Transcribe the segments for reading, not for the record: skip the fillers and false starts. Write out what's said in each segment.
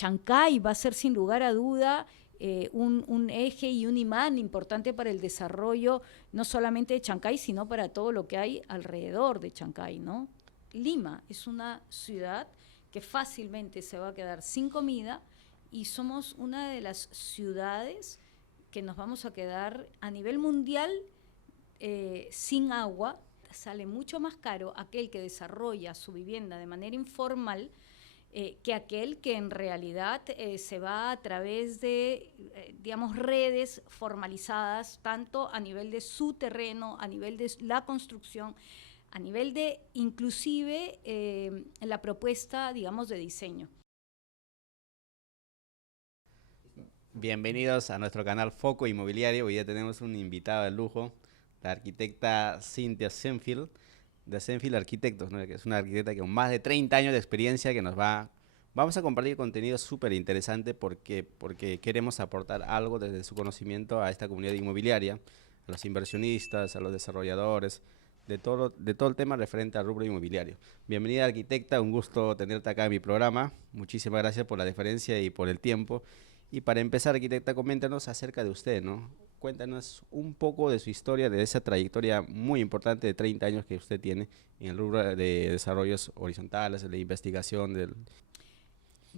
Chancay va a ser sin lugar a duda un eje y un imán importante para el desarrollo no solamente de Chancay, sino para todo lo que hay alrededor de Chancay, ¿no? Lima es una ciudad que fácilmente se va a quedar sin comida y somos una de las ciudades que nos vamos a quedar a nivel mundial sin agua. Sale mucho más caro aquel que desarrolla su vivienda de manera informal que aquel que en realidad se va a través de, digamos, redes formalizadas, tanto a nivel de su terreno, a nivel de la construcción, a nivel de inclusive la propuesta, digamos, de diseño. Bienvenidos a nuestro canal Foco Inmobiliario. Hoy ya tenemos un invitado de lujo, la arquitecta Cynthia Senfield, de Senfield Arquitectos, ¿no? Que es una arquitecta con más de 30 años de experiencia que vamos a compartir contenido súper interesante porque queremos aportar algo desde su conocimiento a esta comunidad inmobiliaria, a los inversionistas, a los desarrolladores, de todo el tema referente al rubro inmobiliario. Bienvenida arquitecta, un gusto tenerte acá en mi programa. Muchísimas gracias por la deferencia y por el tiempo. Y para empezar, arquitecta, coméntanos acerca de usted, ¿no? Cuéntanos un poco de su historia, de esa trayectoria muy importante de 30 años que usted tiene en el rubro de desarrollos horizontales, de investigación.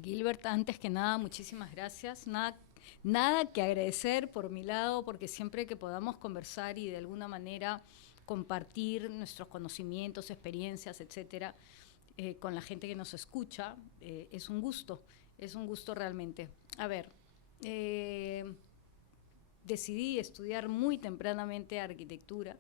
Gilbert, antes que nada, muchísimas gracias. Nada que agradecer por mi lado, porque siempre que podamos conversar y de alguna manera compartir nuestros conocimientos, experiencias, etcétera, con la gente que nos escucha, es un gusto realmente. A ver, decidí estudiar muy tempranamente arquitectura.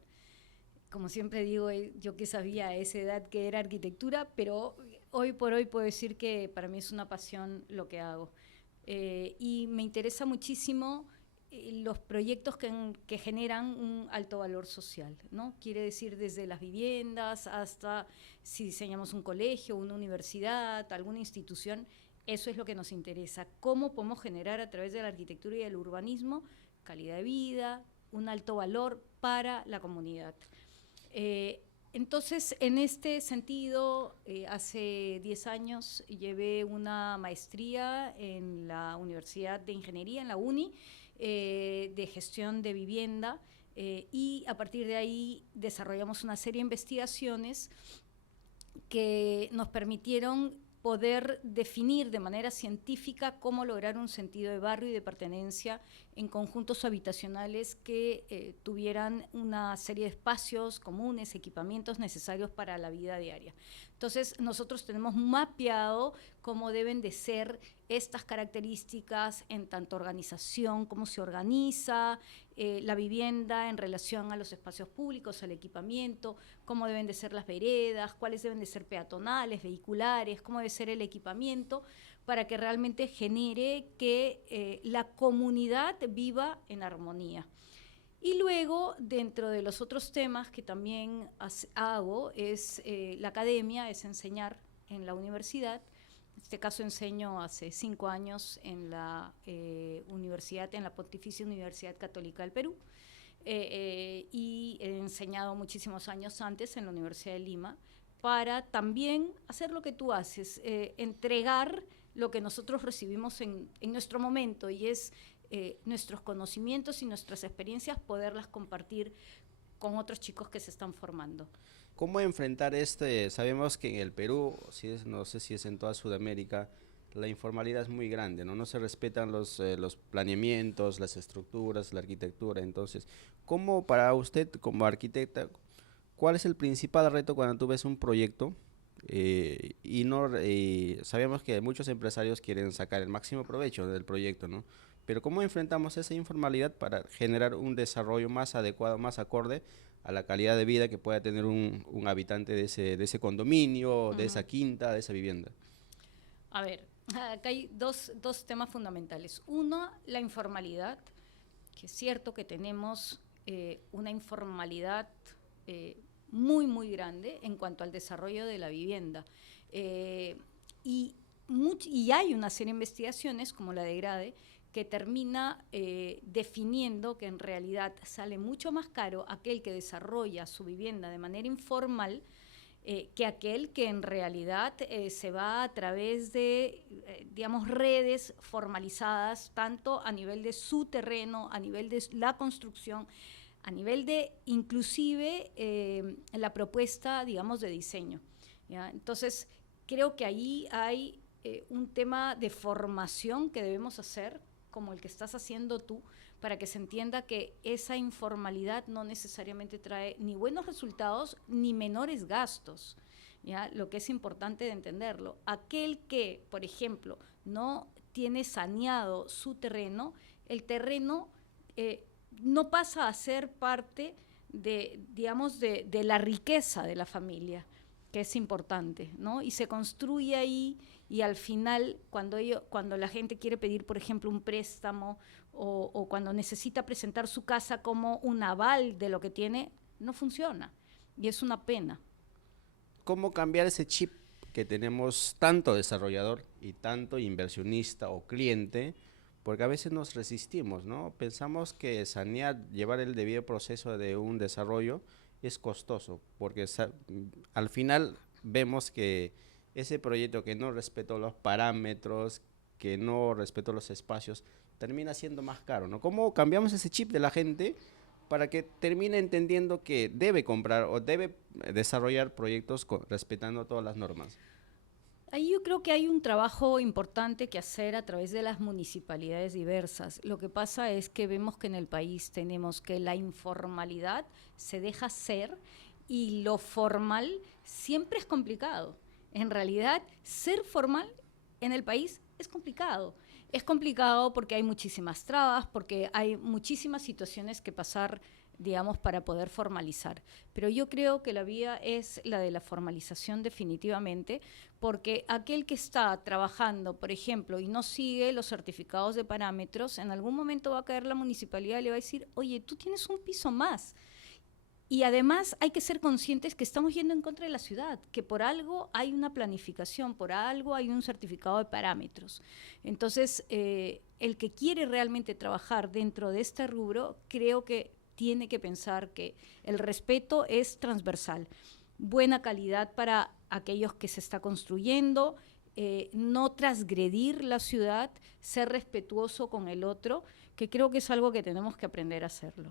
Como siempre digo, yo que sabía a esa edad que era arquitectura, pero hoy por hoy puedo decir que para mí es una pasión lo que hago. Y me interesa muchísimo los proyectos que generan un alto valor social, ¿no? Quiere decir desde las viviendas hasta si diseñamos un colegio, una universidad, alguna institución, eso es lo que nos interesa. ¿Cómo podemos generar a través de la arquitectura y del urbanismo calidad de vida, un alto valor para la comunidad? Entonces, en este sentido, hace 10 años llevé una maestría en la Universidad de Ingeniería, en la UNI, de gestión de vivienda, y a partir de ahí desarrollamos una serie de investigaciones que nos permitieron poder definir de manera científica cómo lograr un sentido de barrio y de pertenencia en conjuntos habitacionales que tuvieran una serie de espacios comunes, equipamientos necesarios para la vida diaria. Entonces, nosotros tenemos mapeado cómo deben de ser estas características en tanto organización, cómo se organiza la vivienda en relación a los espacios públicos, al equipamiento, cómo deben de ser las veredas, cuáles deben de ser peatonales, vehiculares, cómo debe ser el equipamiento, para que realmente genere que la comunidad viva en armonía. Y luego, dentro de los otros temas que también hago, es la academia, es enseñar en la universidad. En este caso enseño hace 5 años en la universidad, en la Pontificia Universidad Católica del Perú, y he enseñado muchísimos años antes en la Universidad de Lima, para también hacer lo que tú haces, entregar lo que nosotros recibimos en nuestro momento, y es nuestros conocimientos y nuestras experiencias, poderlas compartir con otros chicos que se están formando. ¿Cómo enfrentar Sabemos que en el Perú, no sé si es en toda Sudamérica, la informalidad es muy grande, ¿no? No se respetan los planeamientos, las estructuras, la arquitectura. Entonces, ¿cómo para usted como arquitecta, cuál es el principal reto cuando tú ves un proyecto? Y no Sabemos que muchos empresarios quieren sacar el máximo provecho del proyecto, ¿no? Pero ¿cómo enfrentamos esa informalidad para generar un desarrollo más adecuado, más acorde a la calidad de vida que pueda tener un habitante de ese condominio, de esa quinta, de esa vivienda? A ver, acá hay dos temas fundamentales. Uno, la informalidad, que es cierto que tenemos una informalidad muy, muy grande en cuanto al desarrollo de la vivienda. Y, y hay una serie de investigaciones, como la de Grade, que termina definiendo que en realidad sale mucho más caro aquel que desarrolla su vivienda de manera informal que aquel que en realidad se va a través de, digamos, redes formalizadas, tanto a nivel de su terreno, a nivel de la construcción, a nivel de inclusive la propuesta, digamos, de diseño, ¿ya? Entonces, creo que ahí hay un tema de formación que debemos hacer, como el que estás haciendo tú, para que se entienda que esa informalidad no necesariamente trae ni buenos resultados ni menores gastos, ¿ya? Lo que es importante de entenderlo. Aquel que, por ejemplo, no tiene saneado su terreno, el terreno no pasa a ser parte de, digamos, de la riqueza de la familia, que es importante, ¿no? Y se construye ahí, y al final, cuando la gente quiere pedir, por ejemplo, un préstamo o cuando necesita presentar su casa como un aval de lo que tiene, no funciona. Y es una pena. ¿Cómo cambiar ese chip que tenemos tanto desarrollador y tanto inversionista o cliente? Porque a veces nos resistimos, ¿no? Pensamos que sanear, llevar el debido proceso de un desarrollo es costoso, porque al final vemos que ese proyecto que no respetó los parámetros, que no respetó los espacios, termina siendo más caro, ¿no? ¿Cómo cambiamos ese chip de la gente para que termine entendiendo que debe comprar o debe desarrollar proyectos respetando todas las normas? Ahí yo creo que hay un trabajo importante que hacer a través de las municipalidades diversas. Lo que pasa es que vemos que en el país tenemos que la informalidad se deja ser y lo formal siempre es complicado. En realidad, ser formal en el país es complicado. Es complicado porque hay muchísimas trabas, porque hay muchísimas situaciones que pasar, digamos, para poder formalizar. Pero yo creo que la vía es la de la formalización definitivamente, porque aquel que está trabajando, por ejemplo, y no sigue los certificados de parámetros, en algún momento va a caer la municipalidad y le va a decir, oye, tú tienes un piso más. Y además hay que ser conscientes que estamos yendo en contra de la ciudad, que por algo hay una planificación, por algo hay un certificado de parámetros. Entonces, el que quiere realmente trabajar dentro de este rubro, creo que tiene que pensar que el respeto es transversal. Buena calidad para aquellos que se está construyendo, no transgredir la ciudad, ser respetuoso con el otro, que creo que es algo que tenemos que aprender a hacerlo.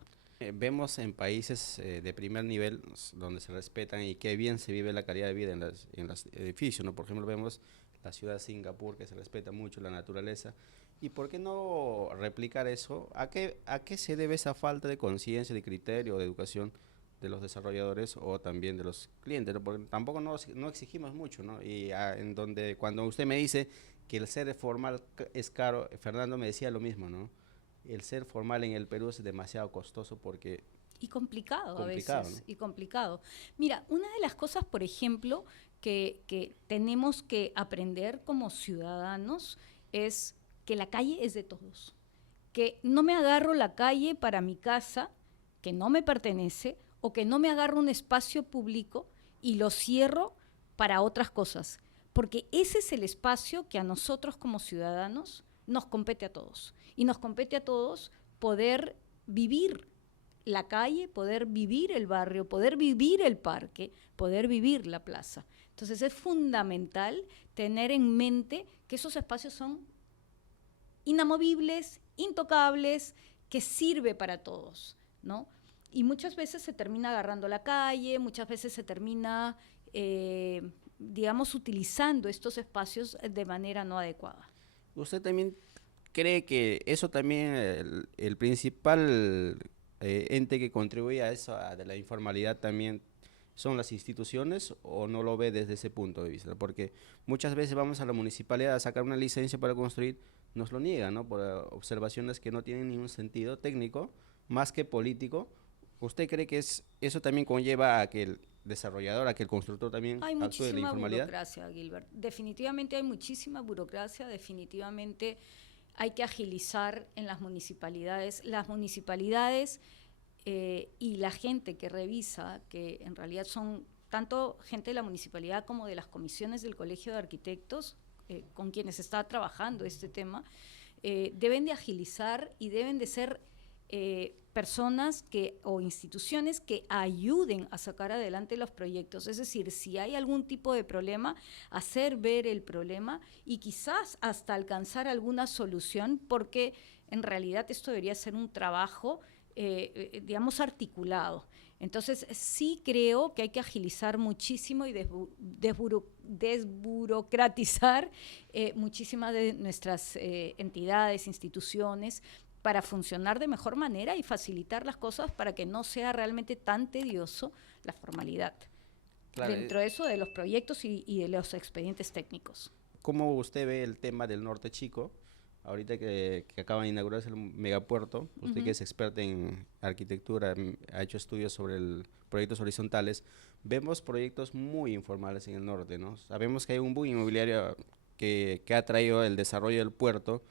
Vemos en países de primer nivel donde se respetan y qué bien se vive la calidad de vida en los edificios, ¿no? Por ejemplo, vemos la ciudad de Singapur, que se respeta mucho la naturaleza. ¿Y por qué no replicar eso? A qué se debe esa falta de conciencia, de criterio, de educación de los desarrolladores o también de los clientes, ¿no? Porque tampoco no exigimos mucho, ¿no? Y en donde cuando usted me dice que el ser formal es caro, Fernando me decía lo mismo, ¿no? El ser formal en el Perú es demasiado costoso porque... Y complicado a complicado, veces, ¿no? y complicado. Mira, una de las cosas, por ejemplo, que tenemos que aprender como ciudadanos es que la calle es de todos. Que no me agarro la calle para mi casa, que no me pertenece, o que no me agarro un espacio público y lo cierro para otras cosas. Porque ese es el espacio que a nosotros como ciudadanos nos compete a todos. Y nos compete a todos poder vivir la calle, poder vivir el barrio, poder vivir el parque, poder vivir la plaza. Entonces es fundamental tener en mente que esos espacios son inamovibles, intocables, que sirve para todos, ¿no? Y muchas veces se termina agarrando la calle, muchas veces se termina, digamos, utilizando estos espacios de manera no adecuada. ¿Usted también cree que eso también, el principal ente que contribuye a eso, de la informalidad también, son las instituciones o no lo ve desde ese punto de vista? Porque muchas veces vamos a la municipalidad a sacar una licencia para construir, nos lo niegan, ¿no? Por observaciones que no tienen ningún sentido técnico, más que político. ¿Usted cree que eso también conlleva a que el desarrollador, a que el constructor también Hay actúe de la muchísima informalidad? burocracia, Gilbert. Definitivamente hay muchísima burocracia, definitivamente hay que agilizar en las municipalidades. Las municipalidades y la gente que revisa, que en realidad son tanto gente de la municipalidad como de las comisiones del Colegio de Arquitectos, con quienes está trabajando este tema, deben de agilizar y deben de ser personas o instituciones que ayuden a sacar adelante los proyectos. Es decir, si hay algún tipo de problema, hacer ver el problema y quizás hasta alcanzar alguna solución, porque en realidad esto debería ser un trabajo, digamos, articulado. Entonces, sí creo que hay que agilizar muchísimo y desburocratizar muchísimas de nuestras entidades, instituciones, para funcionar de mejor manera y facilitar las cosas para que no sea realmente tan tedioso la formalidad. Claro, dentro de eso de los proyectos y de los expedientes técnicos. ¿Cómo usted ve el tema del Norte Chico? Ahorita que acaba de inaugurarse el megapuerto, usted que es experta en arquitectura, ha hecho estudios sobre proyectos horizontales, vemos proyectos muy informales en el norte, ¿no? Sabemos que hay un boom inmobiliario que ha traído el desarrollo del puerto,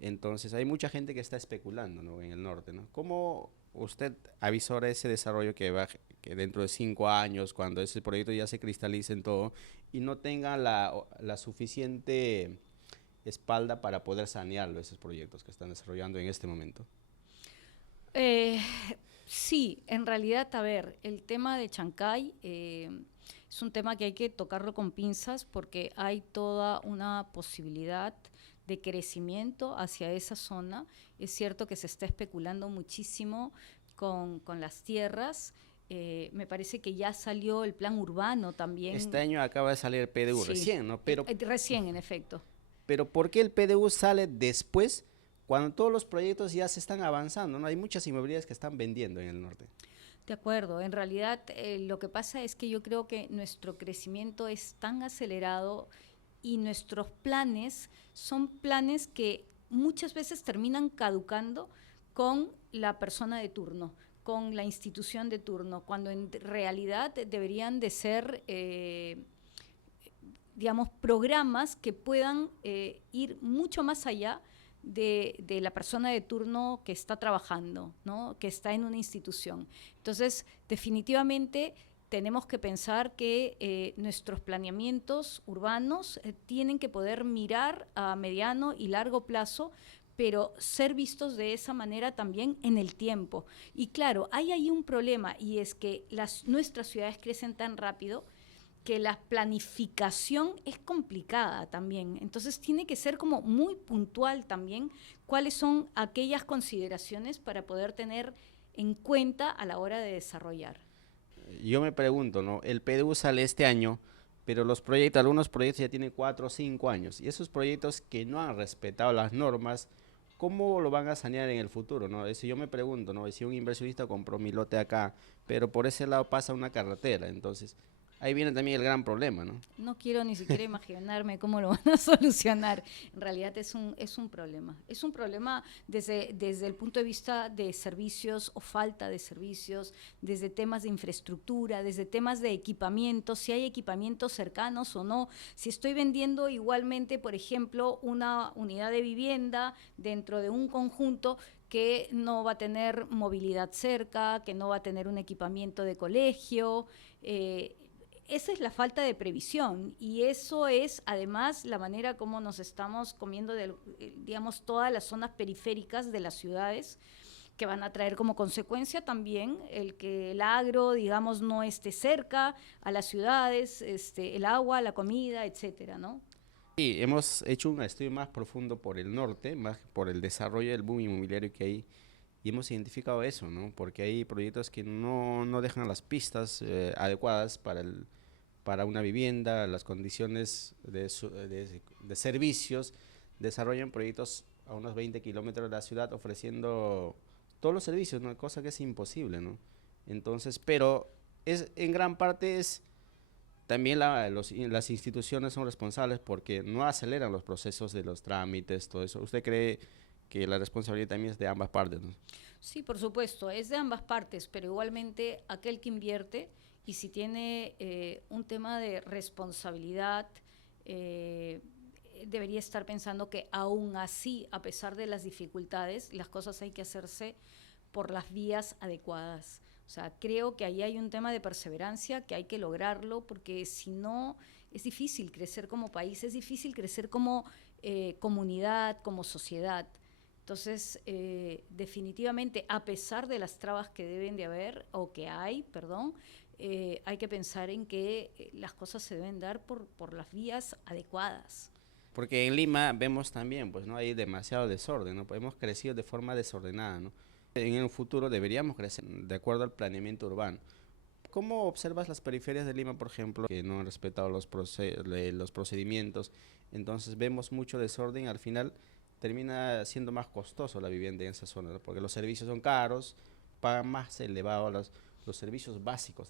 entonces hay mucha gente que está especulando, ¿no?, en el norte, ¿no? ¿Cómo usted avisora ese desarrollo que dentro de 5 años, cuando ese proyecto ya se cristalice en todo y no tenga la suficiente espalda para poder sanearlo, esos proyectos que están desarrollando en este momento? Sí, en realidad, a ver, el tema de Chancay es un tema que hay que tocarlo con pinzas porque hay toda una posibilidad de crecimiento hacia esa zona. Es cierto que se está especulando muchísimo con las tierras. Me parece que ya salió el plan urbano también. Este año acaba de salir el PDU, sí, recién, ¿no? Pero, recién, en efecto. Pero ¿por qué el PDU sale después cuando todos los proyectos ya se están avanzando, ¿no? Hay muchas inmobiliarias que están vendiendo en el norte. De acuerdo, en realidad lo que pasa es que yo creo que nuestro crecimiento es tan acelerado y nuestros planes son planes que muchas veces terminan caducando con la persona de turno, con la institución de turno, cuando en realidad deberían de ser, digamos, programas que puedan ir mucho más allá de la persona de turno que está trabajando, ¿no?, que está en una institución. Entonces, definitivamente tenemos que pensar que nuestros planeamientos urbanos tienen que poder mirar a mediano y largo plazo, pero ser vistos de esa manera también en el tiempo. Y claro, hay ahí un problema, y es que nuestras ciudades crecen tan rápido que la planificación es complicada también. Entonces tiene que ser como muy puntual también cuáles son aquellas consideraciones para poder tener en cuenta a la hora de desarrollar. Yo me pregunto, ¿no? El PDU sale este año, pero algunos proyectos ya tienen 4 o 5 años, y esos proyectos que no han respetado las normas, ¿cómo lo van a sanear en el futuro, no? Yo me pregunto, ¿no? Si un inversionista compró mi lote acá, pero por ese lado pasa una carretera, entonces ahí viene también el gran problema, ¿no? No quiero ni siquiera imaginarme cómo lo van a solucionar. En realidad es un problema. Es un problema desde el punto de vista de servicios o falta de servicios, desde temas de infraestructura, desde temas de equipamiento, si hay equipamientos cercanos o no. Si estoy vendiendo igualmente, por ejemplo, una unidad de vivienda dentro de un conjunto que no va a tener movilidad cerca, que no va a tener un equipamiento de colegio, esa es la falta de previsión, y eso es además la manera como nos estamos comiendo, digamos, todas las zonas periféricas de las ciudades, que van a traer como consecuencia también el que el agro, digamos, no esté cerca a las ciudades, el agua, la comida, etcétera, ¿no? Sí, hemos hecho un estudio más profundo por el norte, más por el desarrollo del boom inmobiliario que hay, y hemos identificado eso, ¿no? Porque hay proyectos que no dejan las pistas adecuadas para una vivienda, las condiciones de servicios, desarrollan proyectos a unos 20 kilómetros de la ciudad ofreciendo todos los servicios, ¿no? Cosa que es imposible, ¿no? Entonces, pero en gran parte también las instituciones son responsables porque no aceleran los procesos de los trámites, todo eso. ¿Usted cree que la responsabilidad también es de ambas partes, ¿no? Sí, por supuesto, es de ambas partes, pero igualmente aquel que invierte, y si tiene un tema de responsabilidad, debería estar pensando que aún así, a pesar de las dificultades, las cosas hay que hacerse por las vías adecuadas. O sea, creo que ahí hay un tema de perseverancia, que hay que lograrlo, porque si no, es difícil crecer como país, es difícil crecer como comunidad, como sociedad. Entonces, definitivamente, a pesar de las trabas que deben de haber, o que hay, perdón, hay que pensar en que las cosas se deben dar por las vías adecuadas. Porque en Lima vemos también, pues, ¿no? Hay demasiado desorden, ¿no? Pues hemos crecido de forma desordenada, ¿no? En el futuro deberíamos crecer de acuerdo al planeamiento urbano. ¿Cómo observas las periferias de Lima, por ejemplo, que no han respetado los procedimientos? Entonces vemos mucho desorden, al final termina siendo más costoso la vivienda en esa zona, ¿no? Porque los servicios son caros, pagan más elevado los servicios básicos.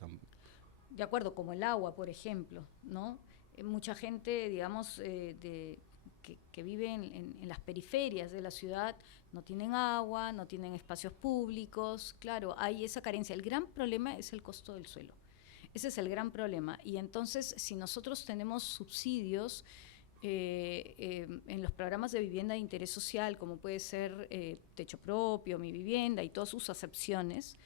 De acuerdo, como el agua, por ejemplo, ¿no? Mucha gente, digamos, que vive en las periferias de la ciudad no tienen agua, no tienen espacios públicos, claro, hay esa carencia. El gran problema es el costo del suelo. Ese es el gran problema. Y entonces, si nosotros tenemos subsidios en los programas de vivienda de interés social, como puede ser Techo Propio, Mi Vivienda y todas sus acepciones,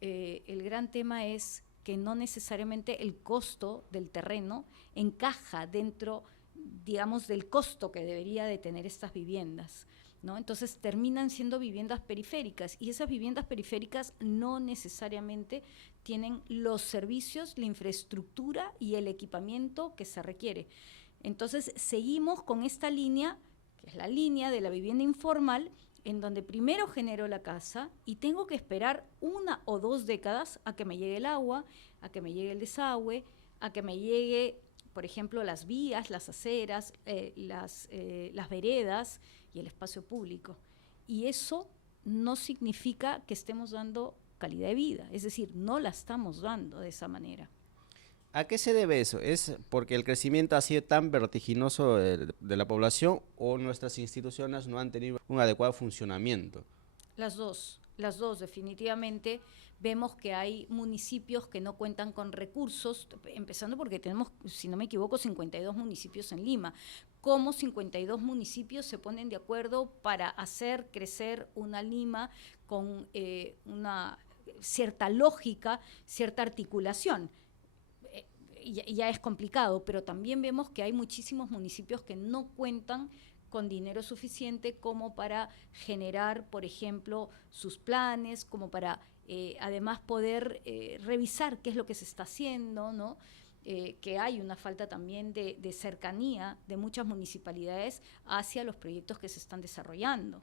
el gran tema es que no necesariamente el costo del terreno encaja dentro, digamos, del costo que debería de tener estas viviendas, ¿no? Entonces terminan siendo viviendas periféricas y esas viviendas periféricas no necesariamente tienen los servicios, la infraestructura y el equipamiento que se requiere. Entonces seguimos con esta línea, que es la línea de la vivienda informal, en donde primero genero la casa y tengo que esperar 1 o 2 décadas a que me llegue el agua, a que me llegue el desagüe, a que me llegue, por ejemplo, las vías, las aceras, las veredas y el espacio público. Y eso no significa que estemos dando calidad de vida, es decir, no la estamos dando de esa manera. ¿A qué se debe eso? ¿Es porque el crecimiento ha sido tan vertiginoso de la población o nuestras instituciones no han tenido un adecuado funcionamiento? Las dos definitivamente. Vemos que hay municipios que no cuentan con recursos, empezando porque tenemos, si no me equivoco, 52 municipios en Lima. ¿Cómo 52 municipios se ponen de acuerdo para hacer crecer una Lima con una cierta lógica, cierta articulación? Ya es complicado, pero también vemos que hay muchísimos municipios que no cuentan con dinero suficiente como para generar, por ejemplo, sus planes, como para además poder revisar qué es lo que se está haciendo, ¿no? Que hay una falta también de cercanía de muchas municipalidades hacia los proyectos que se están desarrollando.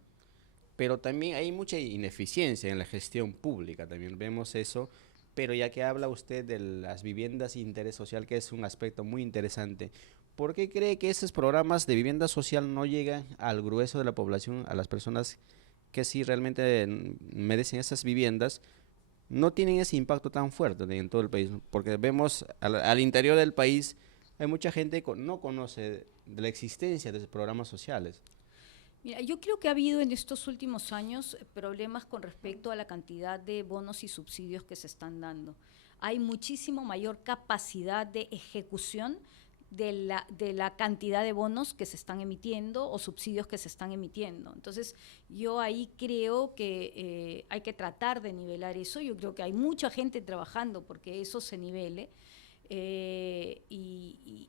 Pero también hay mucha ineficiencia en la gestión pública, también vemos eso. Pero ya que habla usted de las viviendas de interés social, que es un aspecto muy interesante, ¿por qué cree que esos programas de vivienda social no llegan al grueso de la población, a las personas que sí realmente merecen esas viviendas? No tienen ese impacto tan fuerte en todo el país, ¿no? Porque vemos al interior del país hay mucha gente que no conoce de la existencia de esos programas sociales. Mira, yo creo que ha habido en estos últimos años problemas con respecto a la cantidad de bonos y subsidios que se están dando. Hay muchísimo mayor capacidad de ejecución de la cantidad de bonos que se están emitiendo o subsidios que se están emitiendo. Entonces, yo ahí creo que hay que tratar de nivelar eso. Yo creo que hay mucha gente trabajando porque eso se nivele. Y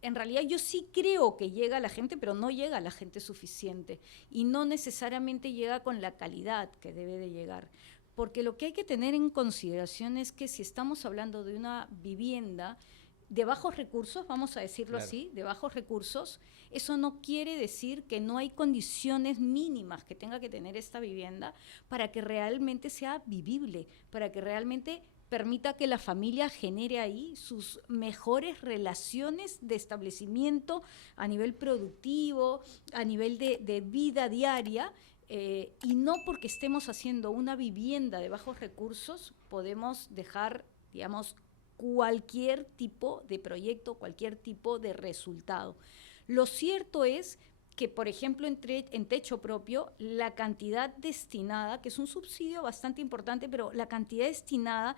en realidad yo sí creo que llega a la gente, pero no llega a la gente suficiente y no necesariamente llega con la calidad que debe de llegar. Porque lo que hay que tener en consideración es que si estamos hablando de una vivienda de bajos recursos, vamos a decirlo Claro. así, de bajos recursos, eso no quiere decir que no hay condiciones mínimas que tenga que tener esta vivienda para que realmente sea vivible, para que realmente permita que la familia genere ahí sus mejores relaciones de establecimiento a nivel productivo, a nivel de vida diaria, y no porque estemos haciendo una vivienda de bajos recursos podemos dejar, digamos, cualquier tipo de proyecto, cualquier tipo de resultado. Lo cierto es que, por ejemplo, en Techo Propio, la cantidad destinada, que es un subsidio bastante importante, pero la cantidad destinada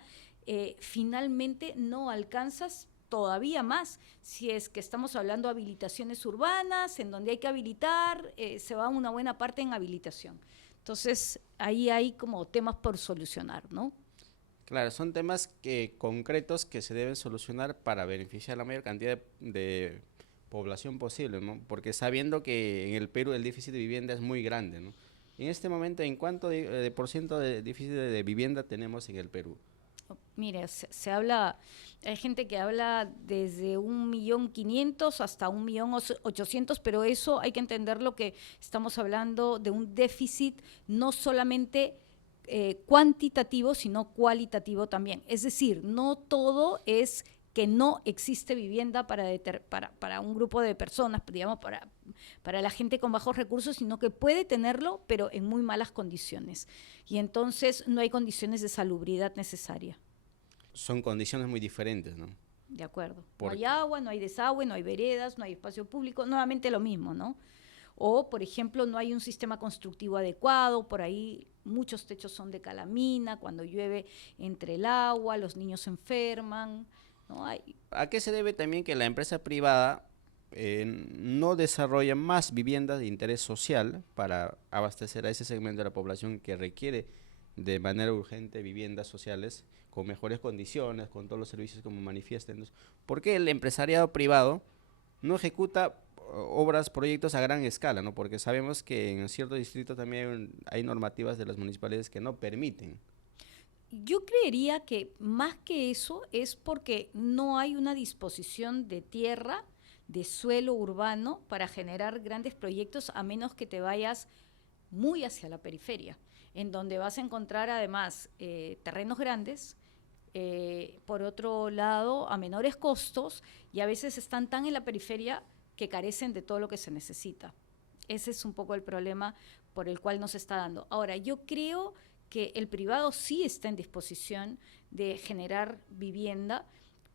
finalmente no alcanzas todavía más. Si es que estamos hablando de habilitaciones urbanas, en donde hay que habilitar, se va una buena parte en habilitación. Entonces, ahí hay como temas por solucionar, ¿no? Claro, son temas concretos que se deben solucionar para beneficiar a la mayor cantidad de población posible, ¿no? Porque sabiendo que en el Perú el déficit de vivienda es muy grande, ¿no? En este momento, ¿en cuánto de por ciento de déficit de vivienda tenemos en el Perú? Mire, se habla, hay gente que habla desde 1.500.000 hasta 1.800.000, pero eso hay que entenderlo que estamos hablando de un déficit no solamente cuantitativo, sino cualitativo también. Es decir, no todo es que no existe vivienda para un grupo de personas, digamos, para la gente con bajos recursos, sino que puede tenerlo, pero en muy malas condiciones. Y entonces no hay condiciones de salubridad necesaria. Son condiciones muy diferentes, ¿no? De acuerdo. No ¿Por hay qué? agua, no hay desagüe, no hay veredas, no hay espacio público, nuevamente lo mismo, ¿no? O, por ejemplo, no hay un sistema constructivo adecuado, por ahí muchos techos son de calamina, cuando llueve entre el agua, los niños se enferman, ¿no? ¿A qué se debe también que la empresa privada no desarrolla más viviendas de interés social para abastecer a ese segmento de la población que requiere de manera urgente viviendas sociales con mejores condiciones, con todos los servicios como manifiestan? Entonces, ¿por qué el empresariado privado no ejecuta obras, proyectos a gran escala, ¿no? Porque sabemos que en ciertos distritos también hay normativas de las municipalidades que no permiten. Yo creería que más que eso es porque no hay una disposición de tierra, de suelo urbano para generar grandes proyectos, a menos que te vayas muy hacia la periferia, en donde vas a encontrar además terrenos grandes, por otro lado a menores costos, y a veces están tan en la periferia que carecen de todo lo que se necesita. Ese es un poco el problema por el cual nos está dando. Ahora, yo creo que el privado sí está en disposición de generar vivienda,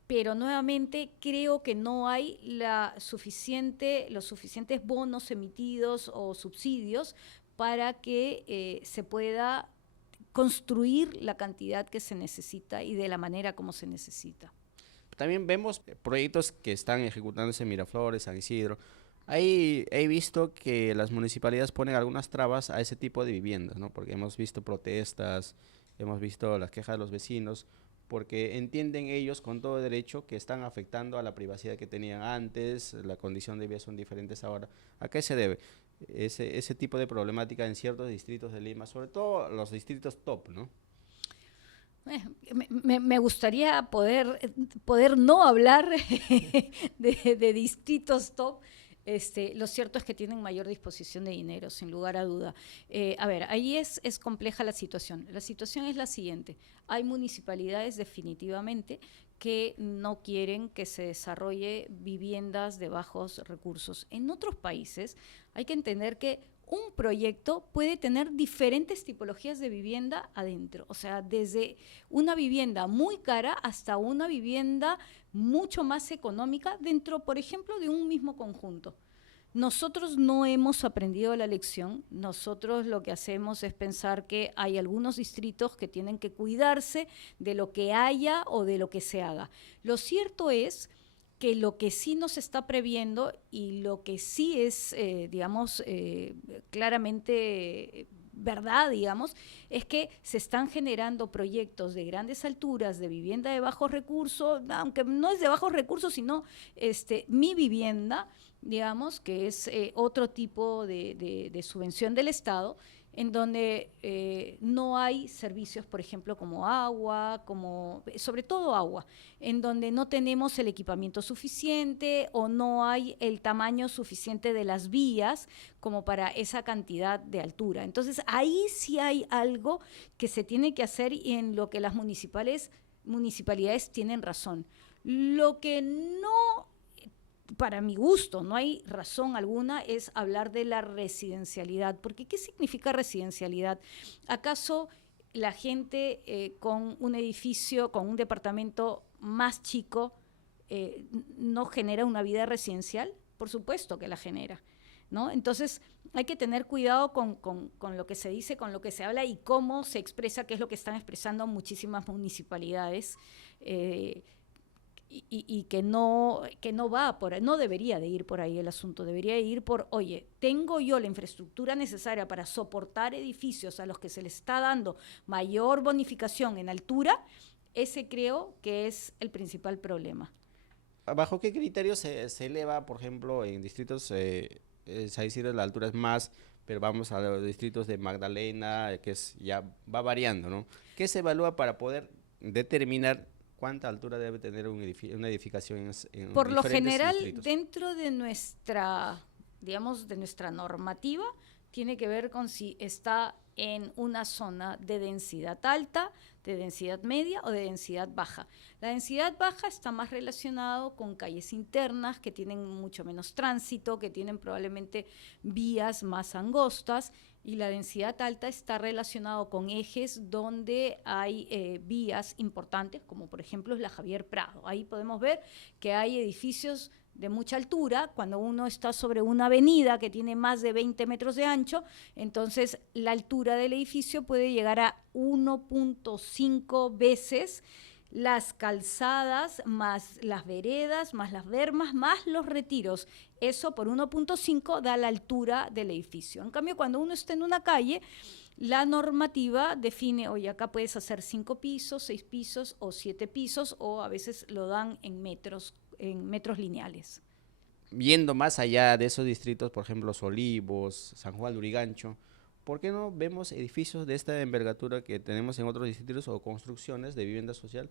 pero nuevamente creo que no hay los suficientes bonos emitidos o subsidios para que se pueda construir la cantidad que se necesita y de la manera como se necesita. También vemos proyectos que están ejecutándose en Miraflores, San Isidro. Ahí he visto que las municipalidades ponen algunas trabas a ese tipo de viviendas, ¿no? Porque hemos visto protestas, hemos visto las quejas de los vecinos, porque entienden ellos con todo derecho que están afectando a la privacidad que tenían antes, la condición de vida son diferentes ahora. ¿A qué se debe ese tipo de problemática en ciertos distritos de Lima, sobre todo los distritos top, ¿no? Me gustaría poder no hablar de distritos top. Lo cierto es que tienen mayor disposición de dinero, sin lugar a duda. A ver, ahí es compleja la situación. La situación es la siguiente. Hay municipalidades definitivamente que no quieren que se desarrolle viviendas de bajos recursos. En otros países hay que entender que un proyecto puede tener diferentes tipologías de vivienda adentro, o sea, desde una vivienda muy cara hasta una vivienda mucho más económica dentro, por ejemplo, de un mismo conjunto. Nosotros no hemos aprendido la lección, nosotros lo que hacemos es pensar que hay algunos distritos que tienen que cuidarse de lo que haya o de lo que se haga. Lo cierto es que lo que sí nos está previendo y lo que sí es, digamos, claramente verdad, digamos, es que se están generando proyectos de grandes alturas de vivienda de bajos recursos, aunque no es de bajos recursos, sino mi vivienda, digamos, que es otro tipo de subvención del Estado, en donde no hay servicios, por ejemplo, como agua, sobre todo agua, en donde no tenemos el equipamiento suficiente o no hay el tamaño suficiente de las vías como para esa cantidad de altura. Entonces, ahí sí hay algo que se tiene que hacer y en lo que las municipalidades tienen razón. Lo que no, para mi gusto, no hay razón alguna, es hablar de la residencialidad. Porque ¿qué significa residencialidad? ¿Acaso la gente con un edificio, con un departamento más chico, no genera una vida residencial? Por supuesto que la genera, ¿no? Entonces hay que tener cuidado con lo que se dice, con lo que se habla y cómo se expresa, que es lo que están expresando muchísimas municipalidades, y que no va por ahí, no debería de ir por ahí el asunto, debería de ir por, oye, ¿tengo yo la infraestructura necesaria para soportar edificios a los que se les está dando mayor bonificación en altura? Ese creo que es el principal problema. ¿Bajo qué criterio se eleva, por ejemplo, en distritos, San Isidro la altura es más pero vamos a los distritos de Magdalena, que ya va variando, ¿no? ¿Qué se evalúa para poder determinar cuánta altura debe tener una edificación en Por lo diferentes general, distritos? dentro de nuestra, digamos, de nuestra normativa, tiene que ver con si está en una zona de densidad alta, de densidad media o de densidad baja. La densidad baja está más relacionado con calles internas que tienen mucho menos tránsito, que tienen probablemente vías más angostas, y la densidad alta está relacionado con ejes donde hay vías importantes, como por ejemplo es la Javier Prado. Ahí podemos ver que hay edificios de mucha altura. Cuando uno está sobre una avenida que tiene más de 20 metros de ancho, entonces la altura del edificio puede llegar a 1.5 veces las calzadas, más las veredas, más las bermas, más los retiros. Eso por 1.5 da la altura del edificio. En cambio, cuando uno está en una calle, la normativa define, oye, acá puedes hacer 5 pisos, 6 pisos o 7 pisos, o a veces lo dan en metros lineales. Yendo más allá de esos distritos, por ejemplo, Los Olivos, San Juan de Urigancho, ¿por qué no vemos edificios de esta envergadura que tenemos en otros distritos o construcciones de vivienda social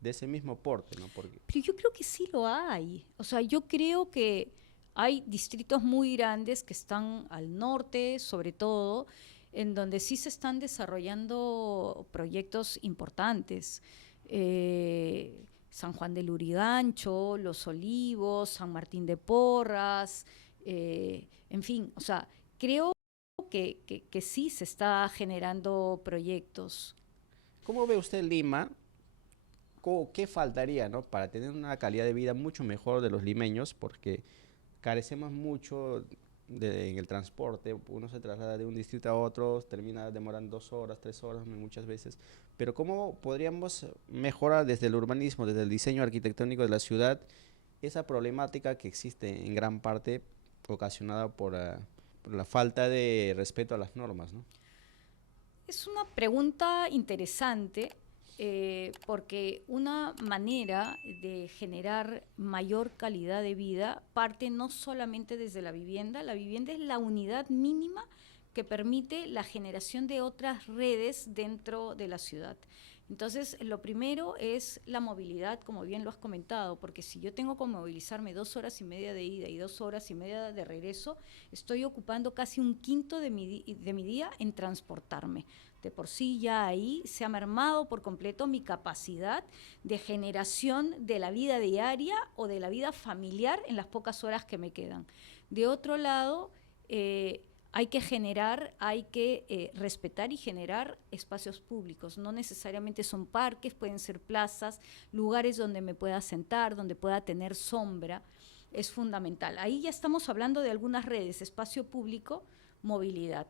de ese mismo porte, ¿no? Pero yo creo que sí lo hay. O sea, yo creo que hay distritos muy grandes que están al norte, sobre todo, en donde sí se están desarrollando proyectos importantes. San Juan del Lurigancho, Los Olivos, San Martín de Porras, en fin, o sea, creo que sí se está generando proyectos. ¿Cómo ve usted Lima? ¿Qué faltaría, ¿no? Para tener una calidad de vida mucho mejor de los limeños? Porque carecemos mucho en el transporte. Uno se traslada de un distrito a otro, termina demorando 2 horas, 3 horas muchas veces. Pero ¿cómo podríamos mejorar desde el urbanismo, desde el diseño arquitectónico de la ciudad, esa problemática que existe en gran parte ocasionada por la falta de respeto a las normas, ¿no? Es una pregunta interesante, porque una manera de generar mayor calidad de vida parte no solamente desde la vivienda es la unidad mínima que permite la generación de otras redes dentro de la ciudad. Entonces, lo primero es la movilidad, como bien lo has comentado, porque si yo tengo que movilizarme 2 horas y media de ida y 2 horas y media de regreso, estoy ocupando casi un quinto de mi día en transportarme. De por sí ya ahí se ha mermado por completo mi capacidad de generación de la vida diaria o de la vida familiar en las pocas horas que me quedan. De otro lado, hay que respetar y generar espacios públicos. No necesariamente son parques, pueden ser plazas, lugares donde me pueda sentar, donde pueda tener sombra. Es fundamental. Ahí ya estamos hablando de algunas redes, espacio público, movilidad.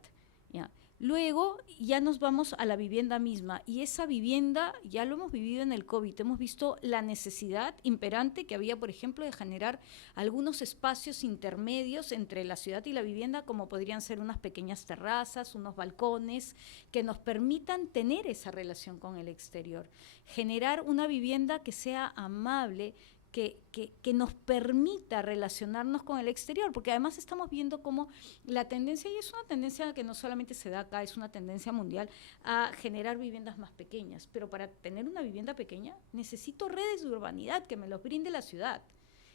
¿Ya? Luego ya nos vamos a la vivienda misma, y esa vivienda ya lo hemos vivido en el COVID. Hemos visto la necesidad imperante que había, por ejemplo, de generar algunos espacios intermedios entre la ciudad y la vivienda, como podrían ser unas pequeñas terrazas, unos balcones, que nos permitan tener esa relación con el exterior. Generar una vivienda que sea amable, que nos permita relacionarnos con el exterior, porque además estamos viendo cómo la tendencia, y es una tendencia que no solamente se da acá, es una tendencia mundial, a generar viviendas más pequeñas, pero para tener una vivienda pequeña necesito redes de urbanidad que me los brinde la ciudad,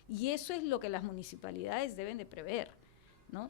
y eso es lo que las municipalidades deben de prever, ¿no?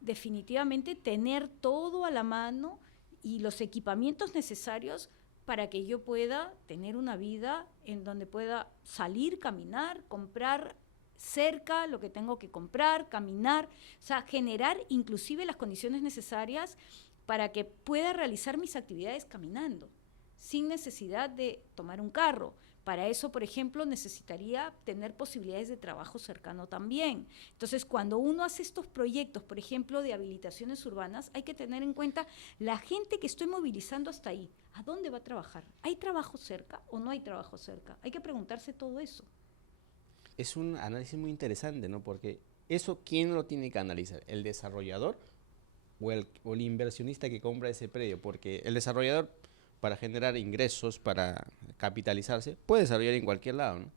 Definitivamente tener todo a la mano y los equipamientos necesarios para que yo pueda tener una vida en donde pueda salir, caminar, comprar cerca lo que tengo que comprar, caminar, o sea, generar inclusive las condiciones necesarias para que pueda realizar mis actividades caminando, sin necesidad de tomar un carro. Para eso, por ejemplo, necesitaría tener posibilidades de trabajo cercano también. Entonces, cuando uno hace estos proyectos, por ejemplo, de habilitaciones urbanas, hay que tener en cuenta la gente que estoy movilizando hasta ahí. ¿A dónde va a trabajar? ¿Hay trabajo cerca o no hay trabajo cerca? Hay que preguntarse todo eso. Es un análisis muy interesante, ¿no? Porque eso, ¿quién lo tiene que analizar? ¿El desarrollador o el inversionista que compra ese predio? Porque el desarrollador, para generar ingresos, para capitalizarse, puede desarrollar en cualquier lado, ¿no?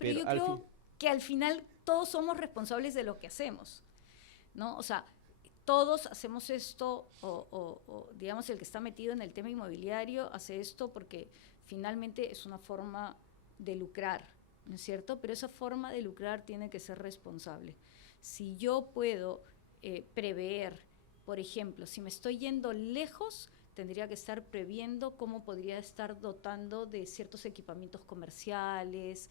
Pero yo creo que al final todos somos responsables de lo que hacemos, ¿no? O sea, todos hacemos esto, o digamos el que está metido en el tema inmobiliario hace esto porque finalmente es una forma de lucrar, ¿no es cierto? Pero esa forma de lucrar tiene que ser responsable. Si yo puedo prever, por ejemplo, si me estoy yendo lejos, tendría que estar previendo cómo podría estar dotando de ciertos equipamientos comerciales,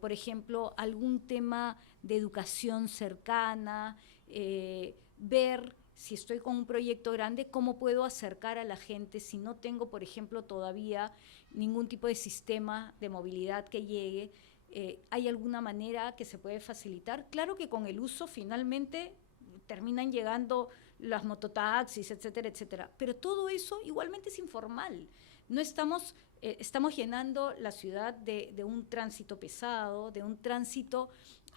por ejemplo, algún tema de educación cercana, ver si estoy con un proyecto grande, cómo puedo acercar a la gente si no tengo, por ejemplo, todavía ningún tipo de sistema de movilidad que llegue. ¿Hay alguna manera que se puede facilitar? Claro que con el uso finalmente terminan llegando las mototaxis, etcétera, etcétera. Pero todo eso igualmente es informal. No estamos, estamos llenando la ciudad de un tránsito pesado, de un tránsito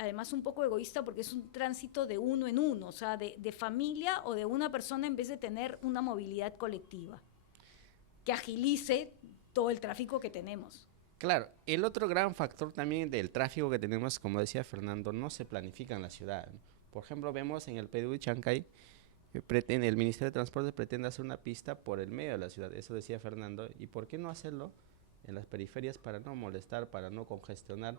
además un poco egoísta porque es un tránsito de uno en uno, o sea, de familia o de una persona en vez de tener una movilidad colectiva que agilice todo el tráfico que tenemos. Claro, el otro gran factor también del tráfico que tenemos, como decía Fernando, no se planifica en la ciudad, ¿no? Por ejemplo, vemos en el Perú y Chancay, el Ministerio de Transporte pretende hacer una pista por el medio de la ciudad, eso decía Fernando, ¿y por qué no hacerlo en las periferias para no molestar, para no congestionar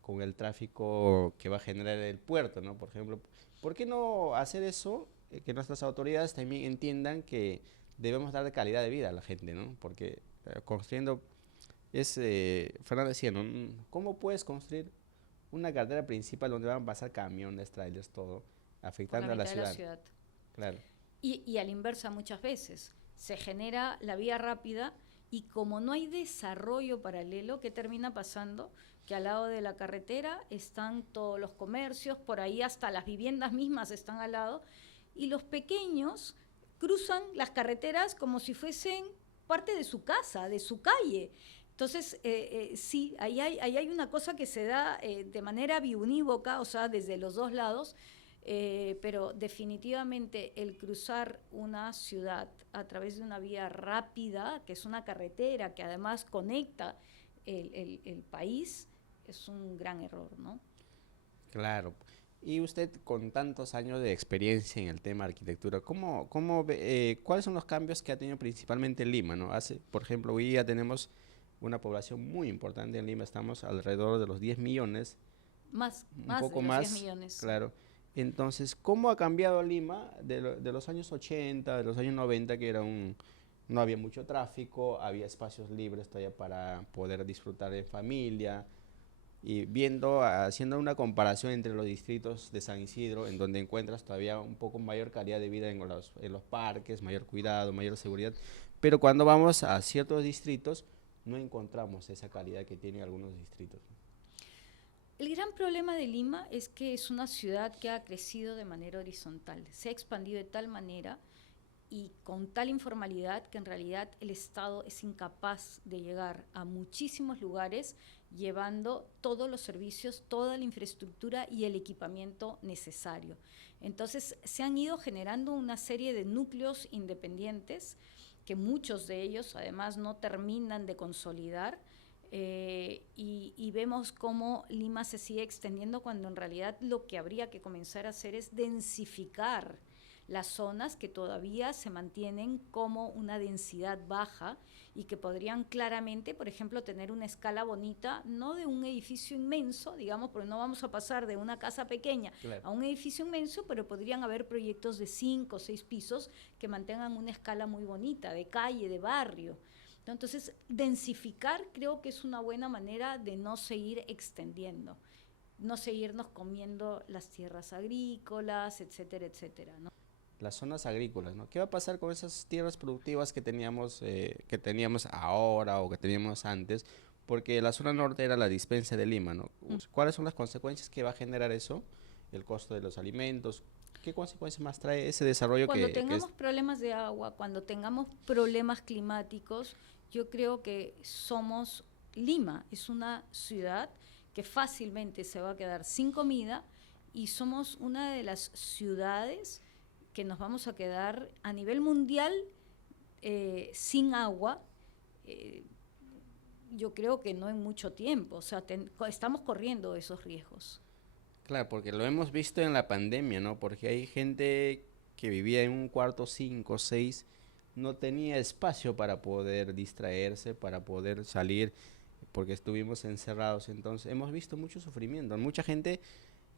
con el tráfico que va a generar el puerto, ¿no? Por ejemplo, ¿por qué no hacer eso? Que nuestras autoridades también entiendan que debemos dar calidad de vida a la gente, ¿no? Porque construyendo, Fernando decía, ¿no? ¿Cómo puedes construir una carretera principal donde van a pasar camiones, trailers, todo, Por la afectando a la mitad de la ciudad? ciudad. Claro, Y a la inversa muchas veces. Se genera la vía rápida y como no hay desarrollo paralelo, ¿qué termina pasando? Que al lado de la carretera están todos los comercios, por ahí hasta las viviendas mismas están al lado, y los pequeños cruzan las carreteras como si fuesen parte de su casa, de su calle. Entonces, sí, ahí hay una cosa que se da de manera biunívoca, o sea, desde los dos lados, pero definitivamente el cruzar una ciudad a través de una vía rápida, que es una carretera que además conecta el país, es un gran error, ¿no? claro. Y usted con tantos años de experiencia en el tema de arquitectura, ¿cuáles son los cambios que ha tenido principalmente en Lima, ¿no? Por ejemplo, hoy día tenemos una población muy importante en Lima, estamos alrededor de los 10 millones, un Más poco de los 10 más, millones. claro. Entonces, ¿cómo ha cambiado Lima de los años 80, de los años 90, que no había mucho tráfico, había espacios libres todavía para poder disfrutar en familia? Y haciendo una comparación entre los distritos de San Isidro, en donde encuentras todavía un poco mayor calidad de vida en los parques, mayor cuidado, mayor seguridad, pero cuando vamos a ciertos distritos no encontramos esa calidad que tienen algunos distritos. El gran problema de Lima es que es una ciudad que ha crecido de manera horizontal, se ha expandido de tal manera y con tal informalidad que en realidad el Estado es incapaz de llegar a muchísimos lugares llevando todos los servicios, toda la infraestructura y el equipamiento necesario. Entonces se han ido generando una serie de núcleos independientes que muchos de ellos además no terminan de consolidar, y vemos cómo Lima se sigue extendiendo cuando en realidad lo que habría que comenzar a hacer es densificar las zonas que todavía se mantienen como una densidad baja y que podrían claramente, por ejemplo, tener una escala bonita, no de un edificio inmenso, digamos, porque no vamos a pasar de una casa pequeña Claro. a un edificio inmenso, pero podrían haber proyectos de 5 o 6 pisos que mantengan una escala muy bonita, de calle, de barrio. Entonces, densificar creo que es una buena manera de no seguir extendiendo, no seguirnos comiendo las tierras agrícolas, etcétera, etcétera, ¿no? Las zonas agrícolas, ¿no? ¿Qué va a pasar con esas tierras productivas que teníamos ahora o que teníamos antes? Porque la zona norte era la dispensa de Lima, ¿no? ¿Cuáles son las consecuencias que va a generar eso? El costo de los alimentos. ¿Qué consecuencias más trae ese desarrollo Cuando que es? tengamos problemas de agua, cuando tengamos problemas climáticos, yo creo que somos Lima, es una ciudad que fácilmente se va a quedar sin comida y somos una de las ciudades que nos vamos a quedar a nivel mundial sin agua. eh, yo creo que no en mucho tiempo, o sea, estamos corriendo esos riesgos. Claro, porque lo hemos visto en la pandemia, ¿no? Porque hay gente que vivía en un cuarto 5 o 6 no tenía espacio para poder distraerse, para poder salir, porque estuvimos encerrados. Entonces hemos visto mucho sufrimiento. Mucha gente